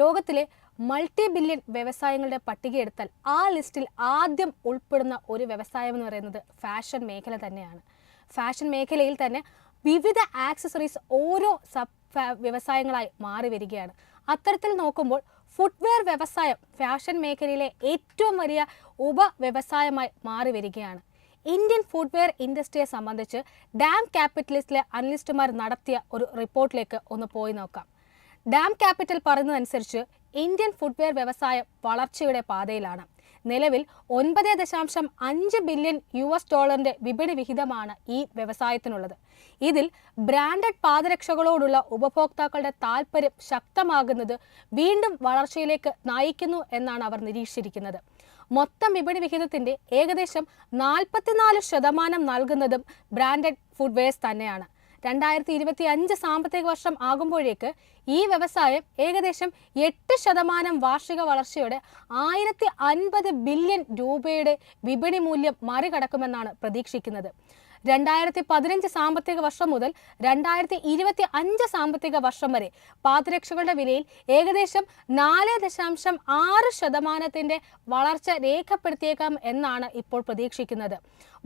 ലോകത്തിലെ multi billion വ്യവസായങ്ങളുടെ പട്ടിക എടുത്താൽ ആ ലിസ്റ്റിൽ ആദ്യം ഉൾപ്പെടുന്ന ഒരു വ്യവസായം എന്ന് പറയുന്നത് ഫാഷൻ മേഖല തന്നെയാണ്. ഫാഷൻ മേഖലയിൽ തന്നെ വിവിധ ആക്സസറീസ് ഓരോ വ്യവസായങ്ങളായി മാറി വരികയാണ്. അത്തരത്തിൽ നോക്കുമ്പോൾ ഫുട്വെയർ വ്യവസായം ഫാഷൻ മേഖലയിലെ ഏറ്റവും വലിയ ഉപവ്യവസായമായി മാറി വരികയാണ്. ഇന്ത്യൻ ഫുട്വെയർ ഇൻഡസ്ട്രിയെ സംബന്ധിച്ച് ഡാം ക്യാപിറ്റലിസ്റ്റിലെ അനലിസ്റ്റുമാർ നടത്തിയ ഒരു റിപ്പോർട്ടിലേക്ക് ഒന്ന് പോയി നോക്കാം. ഡാം ക്യാപിറ്റൽ പറയുന്നതനുസരിച്ച് ഇന്ത്യൻ ഫുട്വെയർ വ്യവസായം വളർച്ചയുടെ പാതയിലാണ്. നിലവിൽ 9.5 ബില്യൺ US$ വിപണി വിഹിതമാണ് ഈ വ്യവസായത്തിനുള്ളത്. ഇതിൽ ബ്രാൻഡഡ് പാദരക്ഷകളോടുള്ള ഉപഭോക്താക്കളുടെ താല്പര്യം ശക്തമാകുന്നത് വീണ്ടും വളർച്ചയിലേക്ക് നയിക്കുന്നു എന്നാണ് അവർ നിരീക്ഷിച്ചിരിക്കുന്നത്. മൊത്തം വിപണി വിഹിതത്തിന്റെ ഏകദേശം 44% നൽകുന്നതും ബ്രാൻഡഡ് ഫുട്വെയർസ് തന്നെയാണ്. 2025 സാമ്പത്തിക വർഷം ആകുമ്പോഴേക്ക് ഈ വ്യവസായം ഏകദേശം 8% വാർഷിക വളർച്ചയോടെ 1050 ബില്യൺ രൂപയുടെ വിപണി മൂല്യം മറികടക്കുമെന്നാണ് പ്രതീക്ഷിക്കുന്നത്. 2015 സാമ്പത്തിക വർഷം മുതൽ 2025 സാമ്പത്തിക വർഷം വരെ പാദരക്ഷകളുടെ വിലയിൽ ഏകദേശം 4.6% വളർച്ച രേഖപ്പെടുത്തിയേക്കാം എന്നാണ് ഇപ്പോൾ പ്രതീക്ഷിക്കുന്നത്.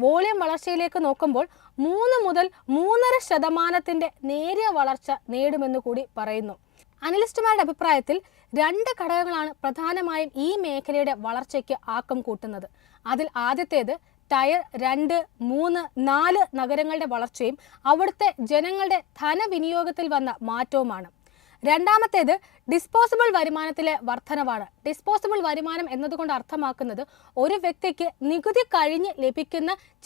വോളിയം വളർച്ചയിലേക്ക് നോക്കുമ്പോൾ 3 മുതൽ 3.5% നേരിയ വളർച്ച നേടുമെന്ന് കൂടി പറയുന്നു. അനലിസ്റ്റുമാരുടെ അഭിപ്രായത്തിൽ 2 ഘടകങ്ങളാണ് പ്രധാനമായും ഈ മേഖലയുടെ വളർച്ചയ്ക്ക് ആക്കം കൂട്ടുന്നത്. അതിൽ ആദ്യത്തേത് ടയർ 2, 3, 4 നഗരങ്ങളുടെ വളർച്ചയും അവിടുത്തെ ജനങ്ങളുടെ ധനവിനിയോഗത്തിൽ വന്ന മാറ്റവുമാണ്. രണ്ടാമത്തേത് ഡിസ്പോസിബിൾ വരുമാനത്തിലെ വർധനവാണ്. ഡിസ്പോസിബിൾ വരുമാനം എന്നതുകൊണ്ട് അർത്ഥമാക്കുന്നത് ഒരു വ്യക്തിക്ക് നികുതി കഴിഞ്ഞ്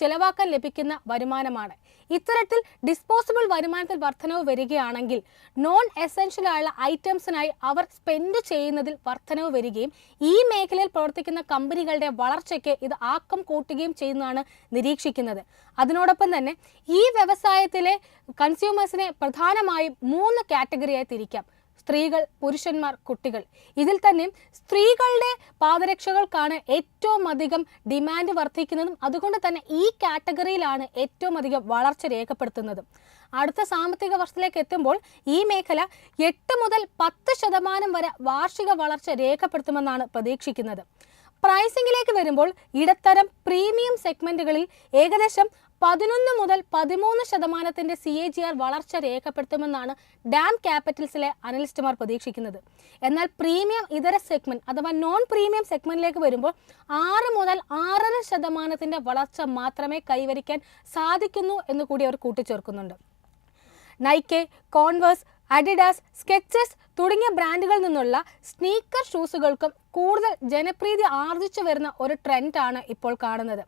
ചെലവാക്കാൻ ലഭിക്കുന്ന വരുമാനമാണ്. ഇത്തരത്തിൽ ഡിസ്പോസിബിൾ വരുമാനത്തിൽ വർധനവ് വരികയാണെങ്കിൽ നോൺ എസെൻഷ്യൽ ആയുള്ള ഐറ്റംസിനായി അവർ സ്പെൻഡ് ചെയ്യുന്നതിൽ വർധനവ് വരികയും ഈ മേഖലയിൽ പ്രവർത്തിക്കുന്ന കമ്പനികളുടെ വളർച്ചയ്ക്ക് ഇത് ആക്കം കൂട്ടുകയും ചെയ്യുന്നതാണ് നിരീക്ഷിക്കുന്നത്. അതിനോടൊപ്പം തന്നെ ഈ വ്യവസായത്തിലെ കൺസ്യൂമേഴ്സിനെ പ്രധാനമായും 3 കാറ്റഗറിയായി തിരിക്കാം: സ്ത്രീകൾ, പുരുഷന്മാർ, കുട്ടികൾ. ഇതിൽ തന്നെ സ്ത്രീകളുടെ പാദരക്ഷകൾക്കാണ് ഏറ്റവും അധികം ഡിമാൻഡ് വർദ്ധിക്കുന്നതും അതുകൊണ്ട് തന്നെ ഈ കാറ്റഗറിയിലാണ് ഏറ്റവും അധികം വളർച്ച രേഖപ്പെടുത്തുന്നതും. അടുത്ത സാമ്പത്തിക വർഷത്തിലേക്ക് എത്തുമ്പോൾ ഈ മേഖല 8 മുതൽ 10% വരെ വാർഷിക വളർച്ച രേഖപ്പെടുത്തുമെന്നാണ് പ്രതീക്ഷിക്കുന്നത്. പ്രൈസിംഗിലേക്ക് വരുമ്പോൾ ഇടത്തരം പ്രീമിയം സെഗ്മെന്റുകളിൽ ഏകദേശം 11 മുതൽ 13% CAGR വളർച്ച രേഖപ്പെടുത്തുമെന്നാണ് ഡാം ക്യാപിറ്റൽസിലെ അനലിസ്റ്റുമാർ പ്രതീക്ഷിക്കുന്നത്. എന്നാൽ പ്രീമിയം ഇതര സെഗ്മെന്റ് അഥവാ നോൺ പ്രീമിയം സെഗ്മെന്റിലേക്ക് വരുമ്പോൾ 6 മുതൽ 6.5% വളർച്ച മാത്രമേ കൈവരിക്കാൻ സാധിക്കുന്നു എന്ന് കൂടി അവർ കൂട്ടിച്ചേർക്കുന്നുണ്ട്. നൈക്കെ, കോൺവേഴ്സ്, അഡിഡാസ്, സ്കെച്ചസ് തുടങ്ങിയ ബ്രാൻഡുകളിൽ നിന്നുള്ള സ്നീക്കർ ഷൂസുകൾക്കും കൂടുതൽ ജനപ്രീതി ആർജിച്ചു വരുന്ന ഒരു ട്രെൻഡാണ് ഇപ്പോൾ കാണുന്നത്.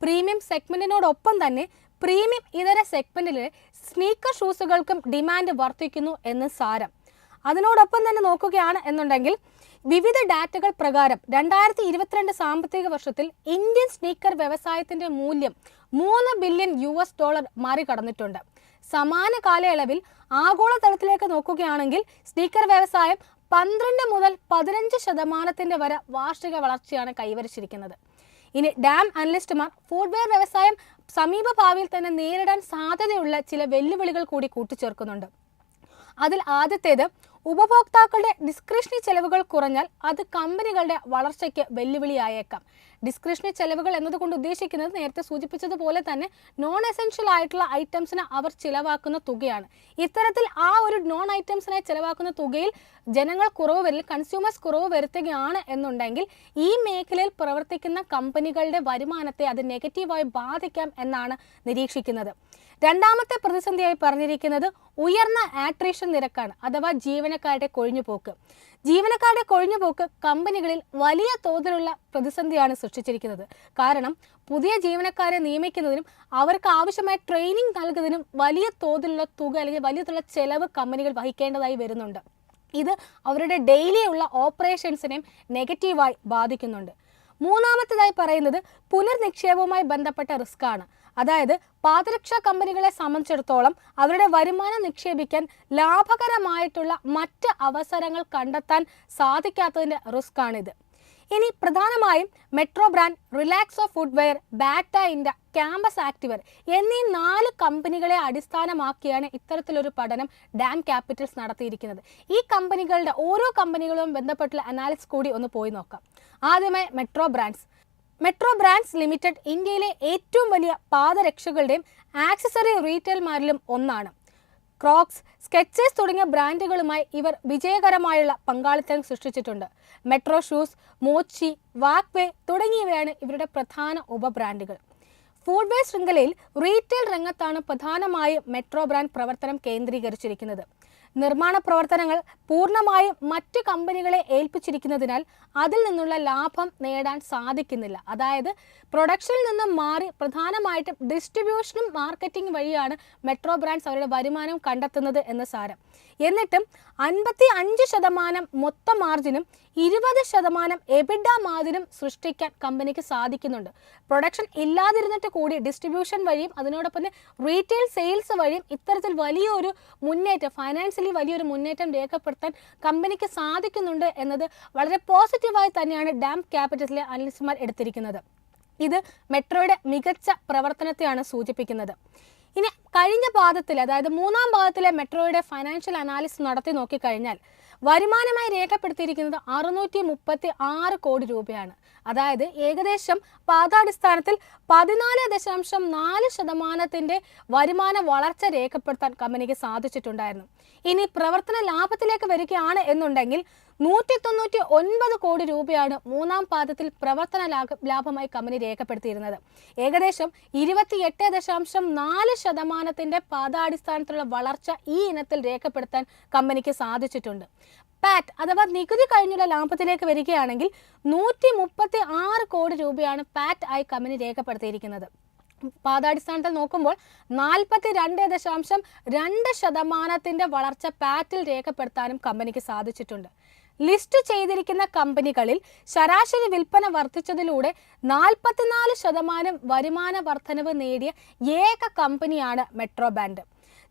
പ്രീമിയം സെഗ്മെന്റിനോടൊപ്പം തന്നെ പ്രീമിയം ഇതര സെഗ്മെന്റിലെ സ്നീക്കർ ഷൂസുകൾക്കും ഡിമാൻഡ് വർദ്ധിക്കുന്നു എന്ന് സാരം. അതിനോടൊപ്പം തന്നെ നോക്കുകയാണ് എന്നുണ്ടെങ്കിൽ വിവിധ ഡാറ്റകൾ പ്രകാരം 2022 സാമ്പത്തിക വർഷത്തിൽ ഇന്ത്യൻ സ്നീക്കർ വ്യവസായത്തിന്റെ മൂല്യം $3 ബില്യൺ മറികടന്നിട്ടുണ്ട്. സമാന കാലയളവിൽ ആഗോളതലത്തിലേക്ക് നോക്കുകയാണെങ്കിൽ സ്നീക്കർ വ്യവസായം 12 മുതൽ 15% വരെ വാർഷിക വളർച്ചയാണ് കൈവരിച്ചിരിക്കുന്നത്. ഇനി ഡാം അനലിസ്റ്റുമാർ ഫുട്വെയർ വ്യവസായം സമീപ ഭാവിയിൽ തന്നെ നേരിടാൻ സാധ്യതയുള്ള ചില വെല്ലുവിളികൾ കൂടി കൂട്ടിച്ചേർക്കുന്നുണ്ട്. അതിൽ ആദ്യത്തേത് ഉപഭോക്താക്കളുടെ ഡിസ്ക്രിഷണറി ചെലവുകൾ കുറഞ്ഞാൽ അത് കമ്പനികളുടെ വളർച്ചയ്ക്ക് വെല്ലുവിളിയായേക്കാം. ഡിസ്ക്രിഷണറി ചെലവുകൾ എന്നതുകൊണ്ട് ഉദ്ദേശിക്കുന്നത് നേരത്തെ സൂചിപ്പിച്ചതുപോലെ തന്നെ നോൺ എസെൻഷ്യൽ ആയിട്ടുള്ള ഐറ്റംസിന് അവർ ചിലവാക്കുന്ന തുകയാണ്. ഇത്തരത്തിൽ ആ ഒരു നോൺ ഐറ്റംസിനായി ചിലവാക്കുന്ന തുകയിൽ ജനങ്ങൾ കുറവ് വരില്ല, കൺസ്യൂമേഴ്സ് കുറവ് വരുത്തുകയാണ് എന്നുണ്ടെങ്കിൽ ഈ മേഖലയിൽ പ്രവർത്തിക്കുന്ന കമ്പനികളുടെ വരുമാനത്തെ അത് നെഗറ്റീവായി ബാധിക്കാം എന്നാണ് നിരീക്ഷിക്കുന്നത്. രണ്ടാമത്തെ പ്രതിസന്ധിയായി പറഞ്ഞിരിക്കുന്നത് ഉയർന്ന ആട്രീഷൻ നിരക്കാണ്, അഥവാ ജീവനക്കാരുടെ കൊഴിഞ്ഞുപോക്ക്. ജീവനക്കാരുടെ കൊഴിഞ്ഞുപോക്ക് കമ്പനികളിൽ വലിയ തോതിലുള്ള പ്രതിസന്ധിയാണ് സൃഷ്ടിച്ചിരിക്കുന്നത്. കാരണം പുതിയ ജീവനക്കാരെ നിയമിക്കുന്നതിനും അവർക്ക് ആവശ്യമായ ട്രെയിനിങ് നൽകുന്നതിനും വലിയ തോതിലുള്ള തുക അല്ലെങ്കിൽ വലിയ തോതിലുള്ള ചെലവ് കമ്പനികൾ വഹിക്കേണ്ടതായി വരുന്നുണ്ട്. ഇത് അവരുടെ ഡെയിലി ഉള്ള ഓപ്പറേഷൻസിനെയും നെഗറ്റീവായി ബാധിക്കുന്നുണ്ട്. മൂന്നാമത്തേതായി പറയുന്നത് പുനർനിക്ഷേപവുമായി ബന്ധപ്പെട്ട റിസ്ക് ആണ്. അതായത് പാദരക്ഷാ കമ്പനികളെ സംബന്ധിച്ചിടത്തോളം അവരുടെ വരുമാനം നിക്ഷേപിക്കാൻ ലാഭകരമായിട്ടുള്ള മറ്റ് അവസരങ്ങൾ കണ്ടെത്താൻ സാധിക്കാത്തതിൻ്റെ റിസ്ക് ആണിത്. ഇനി പ്രധാനമായും Metro brand, Relaxo footwear, Bata India, Campus Activewear എന്നീ 4 കമ്പനികളെ അടിസ്ഥാനമാക്കിയാണ് ഇത്തരത്തിലൊരു പഠനം ഡാം ക്യാപിറ്റൽസ് നടത്തിയിരിക്കുന്നത്. ഈ ഓരോ കമ്പനികളും ബന്ധപ്പെട്ടുള്ള അനാലിസിസ് കൂടി ഒന്ന് പോയി നോക്കാം. ആദ്യമായി മെട്രോ ബ്രാൻഡ്സ് ലിമിറ്റഡ് ഇന്ത്യയിലെ ഏറ്റവും വലിയ പാദരക്ഷകളുടെയും ആക്സസറി റീറ്റെയിൽമാരിലും ഒന്നാണ്. ക്രോക്സ്, സ്കെച്ചേഴ്സ് തുടങ്ങിയ ബ്രാൻഡുകളുമായി ഇവർ വിജയകരമായുള്ള പങ്കാളിത്തം സൃഷ്ടിച്ചിട്ടുണ്ട്. മെട്രോ ഷൂസ്, മോച്ചി, വാക്വേ തുടങ്ങിയവയാണ് ഇവരുടെ പ്രധാന ഉപബ്രാൻഡുകൾ. ഫുട്വെയർ ശൃംഖലയിൽ റീറ്റെയിൽ രംഗത്താണ് പ്രധാനമായും മെട്രോ ബ്രാൻഡ് പ്രവർത്തനം കേന്ദ്രീകരിച്ചിരിക്കുന്നത്. നിർമ്മാണ പ്രവർത്തനങ്ങൾ പൂർണ്ണമായും മറ്റു കമ്പനികളെ ഏൽപ്പിച്ചിരിക്കുന്നതിനാൽ അതിൽ നിന്നുള്ള ലാഭം നേടാൻ സാധിക്കുന്നില്ല. അതായത് പ്രൊഡക്ഷനിൽ നിന്നും മാറി പ്രധാനമായിട്ടും ഡിസ്ട്രിബ്യൂഷനും മാർക്കറ്റിംഗ് വഴിയാണ് മെട്രോ ബ്രാൻഡ്സ് അവരുടെ വരുമാനം കണ്ടെത്തുന്നത് എന്ന് സാരം. എന്നിട്ടും 55% മൊത്തം മാർജിനും 20% എബിഡ മാർജിനും സൃഷ്ടിക്കാൻ കമ്പനിക്ക് സാധിക്കുന്നുണ്ട്. പ്രൊഡക്ഷൻ ഇല്ലാതിരുന്നിട്ട് കൂടി ഡിസ്ട്രിബ്യൂഷൻ വഴിയും അതിനോടൊപ്പം റീറ്റെയിൽ സെയിൽസ് വഴിയും ഇത്തരത്തിൽ വലിയൊരു മുന്നേറ്റം, ഫൈനാൻഷ്യലി വലിയൊരു മുന്നേറ്റം രേഖപ്പെടുത്താൻ കമ്പനിക്ക് സാധിക്കുന്നുണ്ട് എന്നത് വളരെ പോസിറ്റീവായി തന്നെയാണ് ഡാം ക്യാപിറ്റൽസിലെ അനലിസ്റ്റുമാർ എടുത്തിരിക്കുന്നത്. ഇത് മെട്രോയുടെ മികച്ച പ്രവർത്തനത്തെയാണ് സൂചിപ്പിക്കുന്നത്. ഇനി കഴിഞ്ഞ പാദത്തിൽ, അതായത് 3-ാം പാദത്തിലെ മെട്രോയുടെ ഫൈനാൻഷ്യൽ അനാലിസിസ് നടത്തി നോക്കിക്കഴിഞ്ഞാൽ വരുമാനമായി രേഖപ്പെടുത്തിയിരിക്കുന്നത് 636 കോടി രൂപയാണ്. അതായത് ഏകദേശം പാദാടിസ്ഥാനത്തിൽ 14.4% വരുമാന വളർച്ച രേഖപ്പെടുത്താൻ കമ്പനിക്ക് സാധിച്ചിട്ടുണ്ടായിരുന്നു. ഇനി പ്രവർത്തന ലാഭത്തിലേക്ക് വരികയാണ് എന്നുണ്ടെങ്കിൽ 199 കോടി രൂപയാണ് 3-ാം പാദത്തിൽ പ്രവർത്തന ലാഭമായി കമ്പനി രേഖപ്പെടുത്തിയിരുന്നത്. ഏകദേശം 28.4% പാദാടിസ്ഥാനത്തിലുള്ള വളർച്ച ഈ ഇനത്തിൽ രേഖപ്പെടുത്താൻ കമ്പനിക്ക് സാധിച്ചിട്ടുണ്ട്. പാറ്റ് അഥവാ നികുതി കഴിഞ്ഞുള്ള ലാഭത്തിലേക്ക് വരികയാണെങ്കിൽ 136 കോടി രൂപയാണ് പാറ്റ് ആയി കമ്പനി രേഖപ്പെടുത്തിയിരിക്കുന്നത്. പാദാടിസ്ഥാനത്തിൽ നോക്കുമ്പോൾ 42.2% വളർച്ച പാറ്റിൽ രേഖപ്പെടുത്താനും കമ്പനിക്ക് സാധിച്ചിട്ടുണ്ട്. ലിസ്റ്റ് ചെയ്തിരിക്കുന്ന കമ്പനികളിൽ ശരാശരി വിൽപ്പന വർദ്ധിച്ചതിലൂടെ 44% വരുമാന വർധനവ് നേടിയ ഏക കമ്പനിയാണ് മെട്രോ ബ്രാൻഡ്.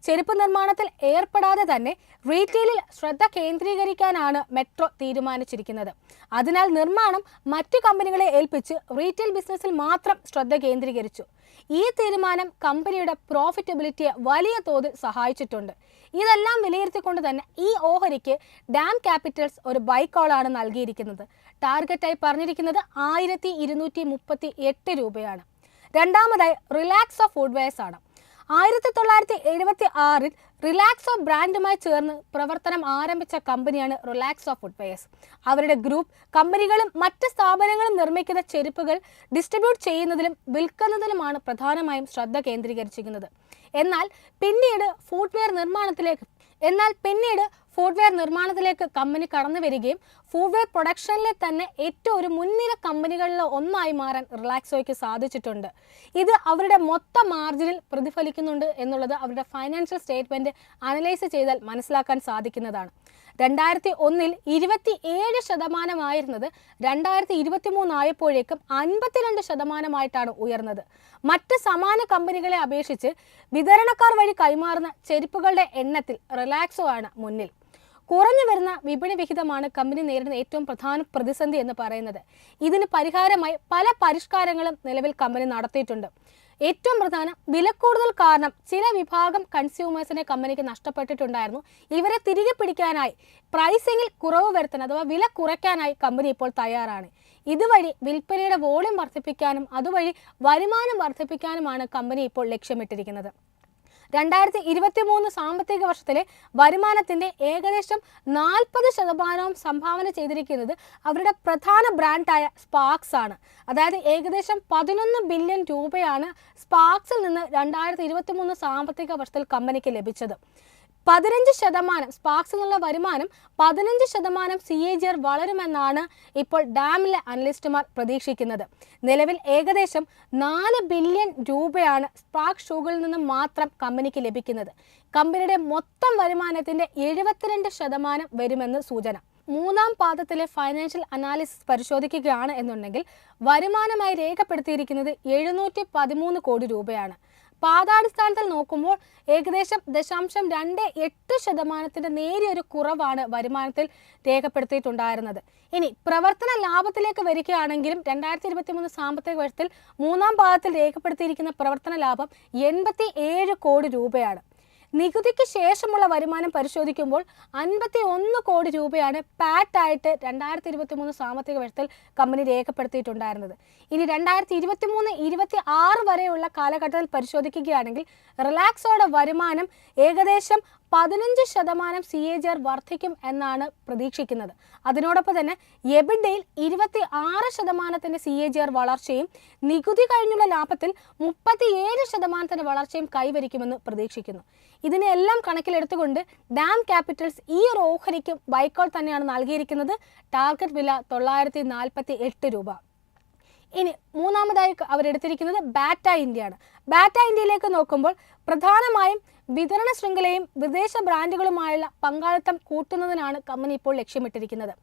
ചെരുപ്പ് നിർമ്മാണത്തിൽ ഏർപ്പെടാതെ തന്നെ റീറ്റെയിലിൽ ശ്രദ്ധ കേന്ദ്രീകരിക്കാനാണ് മെട്രോ തീരുമാനിച്ചിരിക്കുന്നത്. അതിനാൽ നിർമ്മാണം മറ്റു കമ്പനികളെ ഏൽപ്പിച്ച് റീറ്റെയിൽ ബിസിനസ്സിൽ മാത്രം ശ്രദ്ധ കേന്ദ്രീകരിച്ചു. ഈ തീരുമാനം കമ്പനിയുടെ പ്രോഫിറ്റബിലിറ്റിയെ വലിയ തോതിൽ സഹായിച്ചിട്ടുണ്ട്. ഇതെല്ലാം വിലയിരുത്തിക്കൊണ്ട് തന്നെ ഈ ഓഹരിക്ക് ഡാം ക്യാപിറ്റൽസ് ഒരു ബൈ കോളാണ് നൽകിയിരിക്കുന്നത്. ടാർഗറ്റായി പറഞ്ഞിരിക്കുന്നത് 1238 രൂപയാണ്. രണ്ടാമതായി റിലാക്സോ ഫുട്വെയർസ് ആണ്. 1976 റിലാക്സോ ബ്രാൻഡുമായി ചേർന്ന് പ്രവർത്തനം ആരംഭിച്ച കമ്പനിയാണ് റിലാക്സോ ഫുട്വെയർസ്. അവരുടെ ഗ്രൂപ്പ് കമ്പനികളും മറ്റ് സ്ഥാപനങ്ങളും നിർമ്മിക്കുന്ന ചെരുപ്പുകൾ ഡിസ്ട്രിബ്യൂട്ട് ചെയ്യുന്നതിലും വിൽക്കുന്നതിലുമാണ് പ്രധാനമായും ശ്രദ്ധ കേന്ദ്രീകരിച്ചിരിക്കുന്നത്. എന്നാൽ പിന്നീട് ഫുട്വെയർ നിർമ്മാണത്തിലേക്ക് കമ്പനി കടന്നു വരികയും ഫുട്വെയർ പ്രൊഡക്ഷനിലെ തന്നെ ഏറ്റവും ഒരു മുൻനിര കമ്പനികളിൽ ഒന്നായി മാറാൻ റിലാക്സോയ്ക്ക് സാധിച്ചിട്ടുണ്ട്. ഇത് അവരുടെ മൊത്തം മാർജിനിൽ പ്രതിഫലിക്കുന്നുണ്ട് എന്നുള്ളത് അവരുടെ ഫൈനാൻഷ്യൽ സ്റ്റേറ്റ്മെന്റ് അനലൈസ് ചെയ്താൽ മനസ്സിലാക്കാൻ സാധിക്കുന്നതാണ്. 2001 27% 2023 ആയപ്പോഴേക്കും 52% ഉയർന്നത്. മറ്റ് സമാന കമ്പനികളെ അപേക്ഷിച്ച് വിതരണക്കാർ വഴി കൈമാറുന്ന ചെരുപ്പുകളുടെ എണ്ണത്തിൽ റിലാക്സോ ആണ് മുന്നിൽ. കുറഞ്ഞു വരുന്ന വിപണി വിഹിതമാണ് കമ്പനി നേരിടുന്ന ഏറ്റവും പ്രധാന പ്രതിസന്ധി എന്ന് പറയുന്നത്. ഇതിന് പരിഹാരമായി പല പരിഷ്കാരങ്ങളും നിലവിൽ കമ്പനി നടത്തിയിട്ടുണ്ട്. ഏറ്റവും പ്രധാനം വിലക്കൂടുതൽ കാരണം ചില വിഭാഗം കൺസ്യൂമേഴ്സിനെ കമ്പനിക്ക് നഷ്ടപ്പെട്ടിട്ടുണ്ടായിരുന്നു. ഇവരെ തിരികെ പിടിക്കാനായി പ്രൈസിങ്ങിൽ കുറവ് വരുത്താൻ അഥവാ വില കുറയ്ക്കാനായി കമ്പനി ഇപ്പോൾ തയ്യാറാണ്. ഇതുവഴി വിൽപ്പനയുടെ വോളിയം വർദ്ധിപ്പിക്കാനും അതുവഴി വരുമാനം വർദ്ധിപ്പിക്കാനുമാണ് കമ്പനി ഇപ്പോൾ ലക്ഷ്യമിട്ടിരിക്കുന്നത്. 2023 സാമ്പത്തിക വർഷത്തിലെ വരുമാനത്തിന്റെ ഏകദേശം 40% സംഭാവന ചെയ്തിരിക്കുന്നത് അവരുടെ പ്രധാന ബ്രാൻഡായ സ്പാർക്സ് ആണ്. അതായത് ഏകദേശം 11 ബില്യൺ രൂപയാണ് സ്പാർക്സിൽ നിന്ന് 2023 സാമ്പത്തിക വർഷത്തിൽ കമ്പനിക്ക് ലഭിച്ചത്. 15% സ്പാർക്സിൽ നിന്നുള്ള വരുമാനം 15% CAGR വളരുമെന്നാണ് ഇപ്പോൾ ഡാമിലെ അനലിസ്റ്റുമാർ പ്രതീക്ഷിക്കുന്നത്. നിലവിൽ ഏകദേശം 4 ബില്യൺ രൂപയാണ് സ്പാർക്ക് ഷൂകളിൽ നിന്ന് മാത്രം കമ്പനിക്ക് ലഭിക്കുന്നത്. കമ്പനിയുടെ മൊത്തം വരുമാനത്തിന്റെ 72% വരുമെന്ന് സൂചന. 3-ാം പാദത്തിലെ ഫൈനാൻഷ്യൽ അനാലിസിസ് പരിശോധിക്കുകയാണ് എന്നുണ്ടെങ്കിൽ വരുമാനമായി രേഖപ്പെടുത്തിയിരിക്കുന്നത് 713 കോടി രൂപയാണ്. പാദാടിസ്ഥാനത്തിൽ നോക്കുമ്പോൾ ഏകദേശം 0.28% നേരിയൊരു കുറവാണ് വരുമാനത്തിൽ രേഖപ്പെടുത്തിയിട്ടുണ്ടായിരുന്നത്. ഇനി പ്രവർത്തന ലാഭത്തിലേക്ക് വരികയാണെങ്കിലും 2023 സാമ്പത്തിക വർഷത്തിൽ മൂന്നാം പാദത്തിൽ രേഖപ്പെടുത്തിയിരിക്കുന്ന പ്രവർത്തന ലാഭം 87 കോടി രൂപയാണ്. നികുതിക്ക് ശേഷമുള്ള വരുമാനം പരിശോധിക്കുമ്പോൾ 51 കോടി രൂപയാണ് പാറ്റ് ആയിട്ട് 2023 സാമ്പത്തിക വർഷത്തിൽ കമ്പനി രേഖപ്പെടുത്തിയിട്ടുണ്ടായിരുന്നത്. ഇനി 2023-26 വരെയുള്ള കാലഘട്ടത്തിൽ പരിശോധിക്കുകയാണെങ്കിൽ റിലാക്സോയുടെ വരുമാനം ഏകദേശം 15% CAGR വർദ്ധിക്കും എന്നാണ് പ്രതീക്ഷിക്കുന്നത്. അതിനോടൊപ്പം തന്നെ എബിഡയിൽ 26% CAGR വളർച്ചയും നികുതി കഴിഞ്ഞുള്ള ലാഭത്തിൽ 37% വളർച്ചയും കൈവരിക്കുമെന്ന് പ്രതീക്ഷിക്കുന്നു. ഇതിനെല്ലാം കണക്കിലെടുത്തുകൊണ്ട് ഡാം ക്യാപിറ്റൽസ് ഈ ഒരു ഓഹരിക്കും ബൈക്കോൾ തന്നെയാണ് നൽകിയിരിക്കുന്നത്. ടാർഗറ്റ് വില 948 രൂപ. ഇനി മൂന്നാമതായി അവരെടുത്തിരിക്കുന്നത് ബാറ്റ ഇന്ത്യയാണ്. ബാറ്റ ഇന്ത്യയിലേക്ക് നോക്കുമ്പോൾ പ്രധാനമായും വിതരണ ശൃംഖലയും വിദേശ ബ്രാൻഡുകളുമായുള്ള പങ്കാളിത്തം കൂട്ടുന്നതിനാണ് കമ്പനി ഇപ്പോൾ ലക്ഷ്യമിട്ടിരിക്കുന്നത്.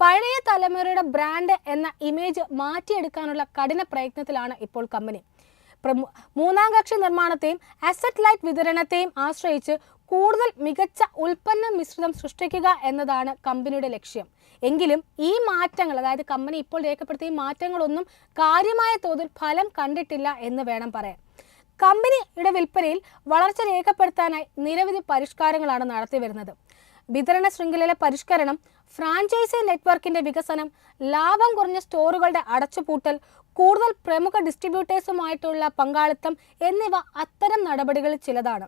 പഴയ തലമുറയുടെ ബ്രാൻഡ് എന്ന ഇമേജ് മാറ്റിയെടുക്കാനുള്ള കഠിന പ്രയത്നത്തിലാണ് ഇപ്പോൾ കമ്പനി. മൂന്നാം കക്ഷി നിർമ്മാണത്തെയും അസറ്റ് ലൈറ്റ് വിതരണത്തെയും ആശ്രയിച്ച് കൂടുതൽ മികച്ച ഉൽപ്പന്ന മിശ്രിതം സൃഷ്ടിക്കുക എന്നതാണ് കമ്പനിയുടെ ലക്ഷ്യം. എങ്കിലും ഈ മാറ്റങ്ങൾ, അതായത് കമ്പനി ഇപ്പോൾ രേഖപ്പെടുത്തിയ മാറ്റങ്ങളൊന്നും കാര്യമായ തോതിൽ ഫലം കണ്ടിട്ടില്ല എന്ന് വേണം പറയാൻ. കമ്പനിയുടെ വിൽപ്പനയിൽ വളർച്ച രേഖപ്പെടുത്താനായി നിരവധി പരിഷ്കാരങ്ങളാണ് നടത്തി വരുന്നത്. വിതരണ ശൃംഖലയിലെ പരിഷ്കരണം, ഫ്രാഞ്ചൈസി നെറ്റ്വർക്കിന്റെ വികസനം, ലാഭം കുറഞ്ഞ സ്റ്റോറുകളുടെ അടച്ചുപൂട്ടൽ, കൂടുതൽ പ്രമുഖ ഡിസ്ട്രിബ്യൂട്ടേഴ്സുമായിട്ടുള്ള പങ്കാളിത്തം എന്നിവ അത്തരം നടപടികളിൽ ചിലതാണ്.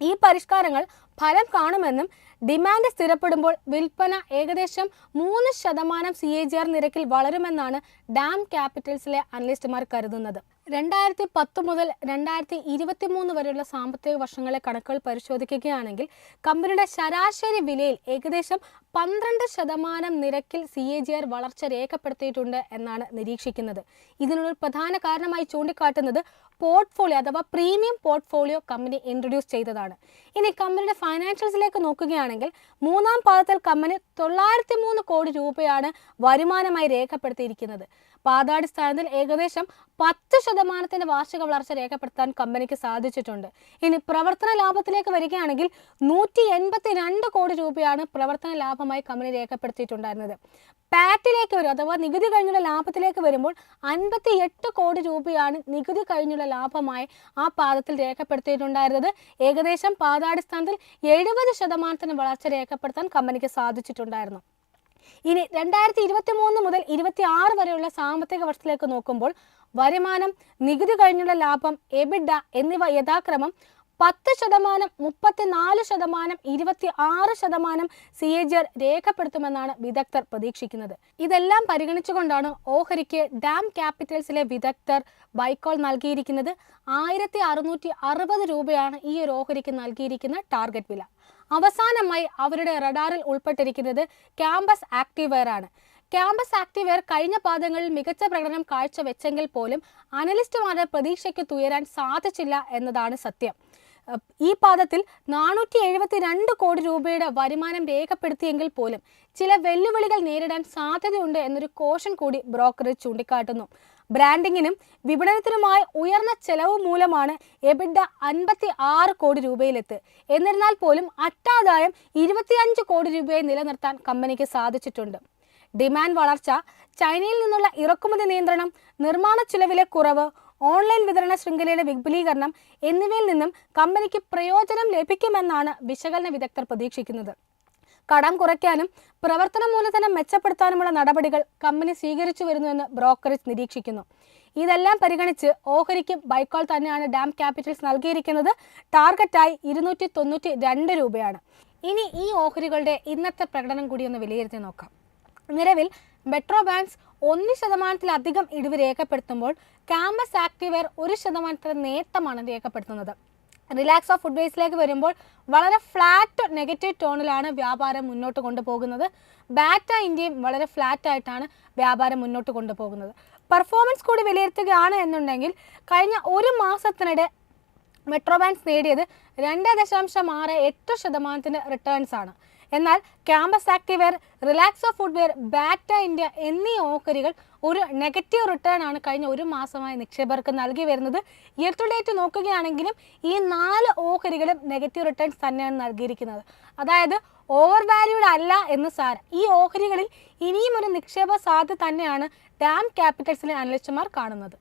ഈ പരിഷ്കാരങ്ങൾ ഫലം കാണുമെന്നും ഡിമാൻഡ് സ്ഥിരപ്പെടുമ്പോൾ വിൽപ്പന ഏകദേശം 3% CAGR നിരക്കിൽ വളരുമെന്നാണ് ഡാം ക്യാപിറ്റൽസിലെ അനലിസ്റ്റുമാർ കരുതുന്നത്. 2010 മുതൽ 2023 വരെയുള്ള സാമ്പത്തിക വർഷങ്ങളിലെ കണക്കുകൾ പരിശോധിക്കുകയാണെങ്കിൽ കമ്പനിയുടെ ശരാശരി വിലയിൽ ഏകദേശം 12% നിരക്കിൽ CAGR വളർച്ച രേഖപ്പെടുത്തിയിട്ടുണ്ട് എന്നാണ് നിരീക്ഷിക്കുന്നത്. ഇതിനുള്ള പ്രധാന കാരണമായി ചൂണ്ടിക്കാട്ടുന്നത് പോർട്ട്ഫോളിയോ അഥവാ പ്രീമിയം പോർട്ട്ഫോളിയോ കമ്പനി ഇൻട്രൊഡ്യൂസ് ചെയ്തതാണ്. ഇനി കമ്പനിയുടെ ഫൈനാൻഷ്യൽസിലേക്ക് നോക്കുകയാണെങ്കിൽ മൂന്നാം പാദത്തിൽ കമ്പനി 903 കോടി രൂപയാണ് വരുമാനമായി രേഖപ്പെടുത്തിയിരിക്കുന്നത്. പാദാടിസ്ഥാനത്തിൽ ഏകദേശം 10% വാർഷിക വളർച്ച രേഖപ്പെടുത്താൻ കമ്പനിക്ക് സാധിച്ചിട്ടുണ്ട്. ഇനി പ്രവർത്തന ലാഭത്തിലേക്ക് വരികയാണെങ്കിൽ 182 കോടി രൂപയാണ് പ്രവർത്തന ലാഭമായി കമ്പനി രേഖപ്പെടുത്തിയിട്ടുണ്ടായിരുന്നത്. പാറ്റിലേക്ക് വരും അഥവാ നികുതി കഴിഞ്ഞുള്ള ലാഭത്തിലേക്ക് വരുമ്പോൾ 58 കോടി രൂപയാണ് നികുതി കഴിഞ്ഞുള്ള ലാഭമായി ആ പാദത്തിൽ രേഖപ്പെടുത്തിയിട്ടുണ്ടായിരുന്നത്. ഏകദേശം പാദാടിസ്ഥാനത്തിൽ 70% വളർച്ച രേഖപ്പെടുത്താൻ കമ്പനിക്ക് സാധിച്ചിട്ടുണ്ടായിരുന്നു. ഇനി 2023 മുതൽ 26 വരെയുള്ള സാമ്പത്തിക വർഷത്തിലേക്ക് നോക്കുമ്പോൾ വരുമാനം, നികുതി കഴിഞ്ഞുള്ള ലാഭം, എബിഡ എന്നിവ യഥാക്രമം 10%, 34%, 26% CAGR രേഖപ്പെടുത്തുമെന്നാണ് വിദഗ്ധർ പ്രതീക്ഷിക്കുന്നത്. ഇതെല്ലാം പരിഗണിച്ചുകൊണ്ടാണ് ഓഹരിക്ക് ഡാം ക്യാപിറ്റൽസിലെ വിദഗ്ധർ ബൈക്കോൾ നൽകിയിരിക്കുന്നത്. 1660 രൂപയാണ് ഈ ഒരു ഓഹരിക്ക് നൽകിയിരിക്കുന്ന ടാർഗറ്റ് വില. അവസാനമായി അവരുടെ റഡാറിൽ ഉൾപ്പെട്ടിരിക്കുന്നത് ക്യാമ്പസ് ആക്റ്റീവെയർ ആണ്. ക്യാമ്പസ് ആക്റ്റീവെയർ കഴിഞ്ഞ പാദങ്ങളിൽ മികച്ച പ്രകടനം കാഴ്ചവെച്ചെങ്കിൽ പോലും അനലിസ്റ്റുമാരുടെ പ്രതീക്ഷയ്ക്ക് തുയരാൻ സാധിച്ചില്ല എന്നതാണ് സത്യം. ഈ പാദത്തിൽ 472 കോടി രൂപയുടെ വരുമാനം രേഖപ്പെടുത്തിയെങ്കിൽ പോലും ചില വെല്ലുവിളികൾ നേരിടാൻ സാധ്യതയുണ്ട് എന്നൊരു കോഷൻ കൂടി ബ്രോക്കറേജ് ചൂണ്ടിക്കാട്ടുന്നു. ബ്രാൻഡിങ്ങിനും വിപണനത്തിനുമായി ഉയർന്ന ചെലവ് മൂലമാണ് എബിഡ 56 കോടി രൂപയിലെത്ത്. എന്നിരുന്നാൽ പോലും അറ്റാദായം 25 കോടി രൂപയെ നിലനിർത്താൻ കമ്പനിക്ക് സാധിച്ചിട്ടുണ്ട്. ഡിമാൻഡ് വളർച്ച, ചൈനയിൽ നിന്നുള്ള ഇറക്കുമതി നിയന്ത്രണം, നിർമ്മാണ ചിലവിലെ കുറവ്, ഓൺലൈൻ വിതരണ ശൃംഖലയുടെ വിപുലീകരണം എന്നിവയിൽ നിന്നും കമ്പനിക്ക് പ്രയോജനം ലഭിക്കുമെന്നാണ് വിശകലന വിദഗ്ധർ പ്രതീക്ഷിക്കുന്നത്. കടം കുറയ്ക്കാനും പ്രവർത്തന മൂലധനം മെച്ചപ്പെടുത്താനുമുള്ള നടപടികൾ കമ്പനി സ്വീകരിച്ചു വരുന്നുവെന്ന് ബ്രോക്കറേജ് നിരീക്ഷിക്കുന്നു. ഇതെല്ലാം പരിഗണിച്ച് ഓഹരിക്കും ബൈക്കോൾ തന്നെയാണ് ഡാം ക്യാപിറ്റൽസ് നൽകിയിരിക്കുന്നത്. ടാർഗറ്റായി 292 രൂപയാണ്. ഇനി ഈ ഓഹരികളുടെ ഇന്നത്തെ പ്രകടനം കൂടി ഒന്ന് വിലയിരുത്തി നോക്കാം. നിലവിൽ മെട്രോ ബാങ്ക്സ് 1% ഇടിവ് രേഖപ്പെടുത്തുമ്പോൾ ക്യാമ്പസ് ആക്റ്റീവെയർ 1% നേട്ടമാണ് രേഖപ്പെടുത്തുന്നത്. റിലാക്സോ ഫുഡ്വേസിലേക്ക് വരുമ്പോൾ വളരെ ഫ്ലാറ്റ് നെഗറ്റീവ് ടോണിലാണ് വ്യാപാരം മുന്നോട്ട് കൊണ്ടുപോകുന്നത്. ബാറ്റ ഇന്ത്യയും വളരെ ഫ്ലാറ്റ് ആയിട്ടാണ് വ്യാപാരം മുന്നോട്ട് കൊണ്ടുപോകുന്നത്. പെർഫോമൻസ് കൂടി വിലയിരുത്തുകയാണ് എന്നുണ്ടെങ്കിൽ കഴിഞ്ഞ ഒരു മാസത്തിനിടെ മെട്രോ ബാങ്ക്സ് നേടിയത് 2.68% റിട്ടേൺസ് ആണ്. എന്നാൽ Campus Activewear, Relaxo footwear, Bata India എന്നീ ഓഹരികൾ ഒരു നെഗറ്റീവ് റിട്ടേൺ ആണ് കഴിഞ്ഞ ഒരു മാസമായി നിക്ഷേപകർക്ക് നൽകി വരുന്നത്. ഇയർ ടു ഡേറ്റ് നോക്കുകയാണെങ്കിലും ഈ 4 ഓഹരികളും നെഗറ്റീവ് റിട്ടേൺസ് തന്നെയാണ് നൽകിയിരിക്കുന്നത്. അതായത് ഓവർ വാല്യൂഡ് അല്ല എന്ന് സാരം. ഈ ഓഹരികളിൽ ഇനിയും ഒരു നിക്ഷേപ സാധ്യത തന്നെയാണ് ഡാം ക്യാപിറ്റൽസിലെ അനലിസ്റ്റുമാർ കാണുന്നത്.